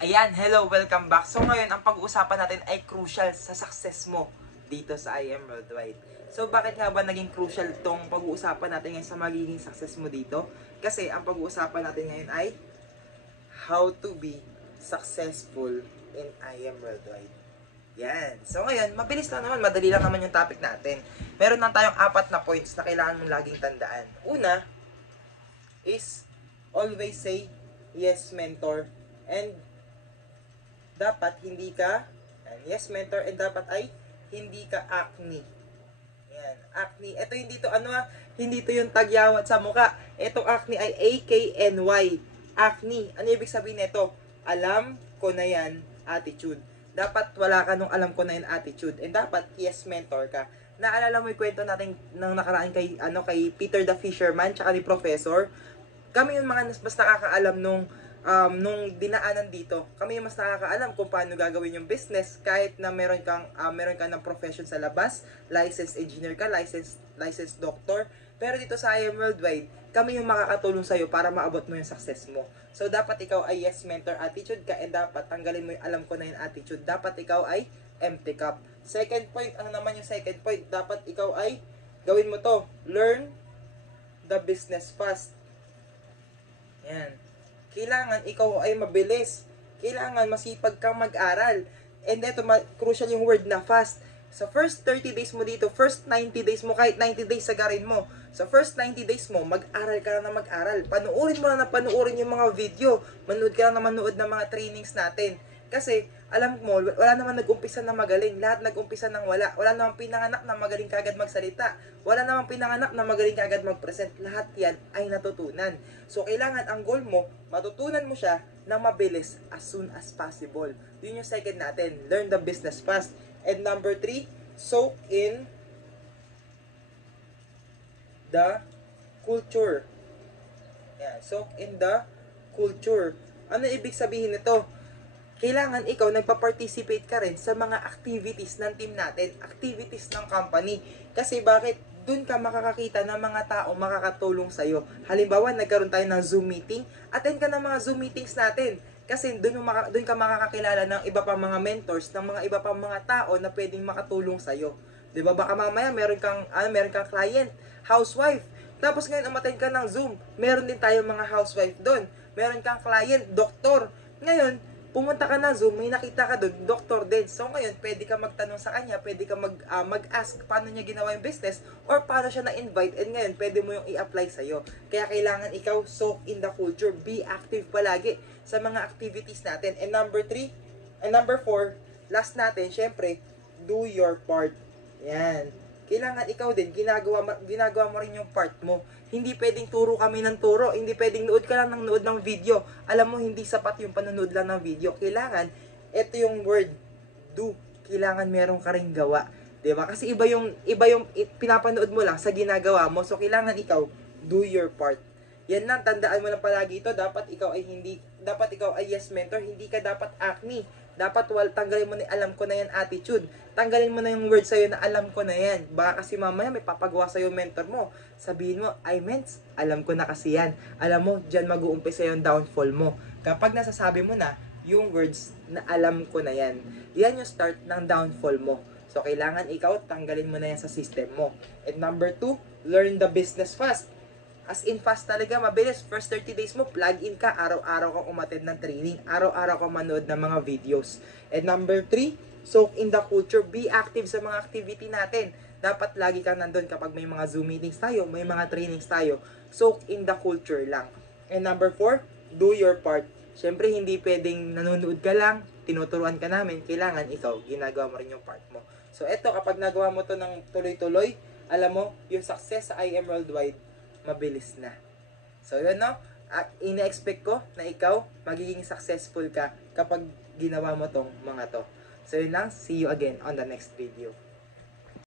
Ayan, hello, welcome back. So ngayon, ang pag-uusapan natin ay crucial sa success mo dito sa IM Worldwide. So bakit nga ba naging crucial tong pag-uusapan natin ngayon sa magiging success mo dito? Kasi ang pag-uusapan natin ngayon ay how to be successful in IM Worldwide. Yan. So ngayon, mabilis lang naman, madali lang naman yung topic natin. Meron lang tayong 4 na points na kailangan mong laging tandaan. Una is always say yes, mentor, and dapat hindi ka, yes mentor, and dapat ay hindi ka acne. Yan, acne. Ito hindi to hindi to yung tagyawat sa muka. Itong acne ay A-K-N-Y. Acne. Ano ibig sabihin nito? Alam ko na yan attitude. Dapat wala ka nung alam ko na yan attitude. And dapat yes mentor ka. Naalala mo yung kwento natin nang nakaraan kay Peter the Fisherman tsaka ni Professor. Kami yung mga mas nakakaalam nung dinaanan dito. Kami yung mas nakakaalam kung paano gagawin yung business kahit na meron ka ng profession sa labas, licensed engineer ka, licensed doctor. Pero dito sa IM Worldwide, kami yung makakatulong sa'yo para maabot mo yung success mo. So dapat ikaw ay yes mentor attitude ka, and dapat tanggalin mo yung alam ko na yung attitude. Dapat ikaw ay empty cup. Second point, ano naman yung second point? Dapat ikaw ay gawin mo to. Learn the business fast. Yan. Kailangan ikaw ay mabilis. Kailangan masipag kang mag-aral. And ito, crucial yung word na fast. Sa first 30 days mo dito, first 90 days mo, kahit 90 days sagarin mo, sa first 90 days mo, mag-aral ka na mag-aral. Panuorin mo na panuorin yung mga video. Manood ka na manood ng mga trainings natin. Kasi, alam mo, wala naman nag-umpisa na magaling. Lahat nag-umpisa ng wala. Wala namang pinanganak na magaling kagad magsalita. Wala namang pinanganak na magaling kagad mag-present. Lahat yan ay natutunan. So, kailangan ang goal mo, matutunan mo siya na mabilis as soon as possible. Yun yung second natin. Learn the business fast. And number 3, soak in the culture. Yan, soak in the culture. Ano ibig sabihin nito? Kailangan ikaw nagpa-participate ka rin sa mga activities ng team natin, activities ng company. Kasi bakit? Doon ka makakakita ng mga tao makakatulong sa'yo. Halimbawa, nagkaroon tayo ng Zoom meeting, attend ka ng mga Zoom meetings natin. Kasi doon ka makakakilala ng iba pang mga mentors, ng mga iba pang mga tao na pwedeng makatulong sa'yo. Diba? Baka mamaya meron kang client, housewife. Tapos ngayon umattend ka ng Zoom, meron din tayong mga housewife doon. Meron kang client, doktor. Ngayon, pumunta ka na Zoom, may nakita ka doon, doktor din. So ngayon, pwede ka magtanong sa kanya, pwede ka mag-ask paano niya ginawa yung business or paano siya na-invite, and ngayon, pwede mo yung i-apply sa'yo. Kaya kailangan ikaw soak in the culture, be active palagi sa mga activities natin. And number 4, last natin, syempre, do your part. Yan. Kailangan ikaw din, ginagawa mo rin yung part mo. Hindi pwedeng turo kami ng turo. Hindi pwedeng nood ka lang ng nood ng video. Alam mo, hindi sapat yung panonood lang ng video. Kailangan, ito yung word, do. Kailangan meron ka rin gawa. Diba? Kasi iba yung pinapanood mo lang sa ginagawa mo. So, kailangan ikaw, do your part. Yan lang, tandaan mo lang palagi ito. Dapat ikaw ay yes mentor. Hindi ka dapat acne. Dapat tanggalin mo na alam ko na yan attitude. Tanggalin mo na yung word sa'yo na alam ko na yan. Baka kasi mamaya may papagawa sa'yo mentor mo. Sabihin mo, alam ko na kasi yan. Alam mo, dyan mag-uumpisa yung downfall mo. Kapag nasasabi mo na yung words na alam ko na yan, yan yung start ng downfall mo. So, kailangan ikaw, tanggalin mo na yan sa system mo. And number 2, learn the business fast. As in fast talaga, mabilis. First 30 days mo, plug in ka, araw-araw kang umattend ng training, araw-araw kang manood ng mga videos. And number 3, soak in the culture, be active sa mga activity natin. Dapat lagi kang nandun kapag may mga Zoom meetings tayo, may mga trainings tayo. Soak in the culture lang. And number 4, do your part. Siyempre, hindi pwedeng nanonood ka lang, tinuturuan ka namin, kailangan ikaw, ginagawa mo rin yung part mo. So, eto, kapag nagawa mo to ng tuloy-tuloy, alam mo, yung success sa IM Worldwide, mabilis na. So, yun no? Ina-expect ko na ikaw magiging successful ka kapag ginawa mo tong mga to. So, yun lang. See you again on the next video.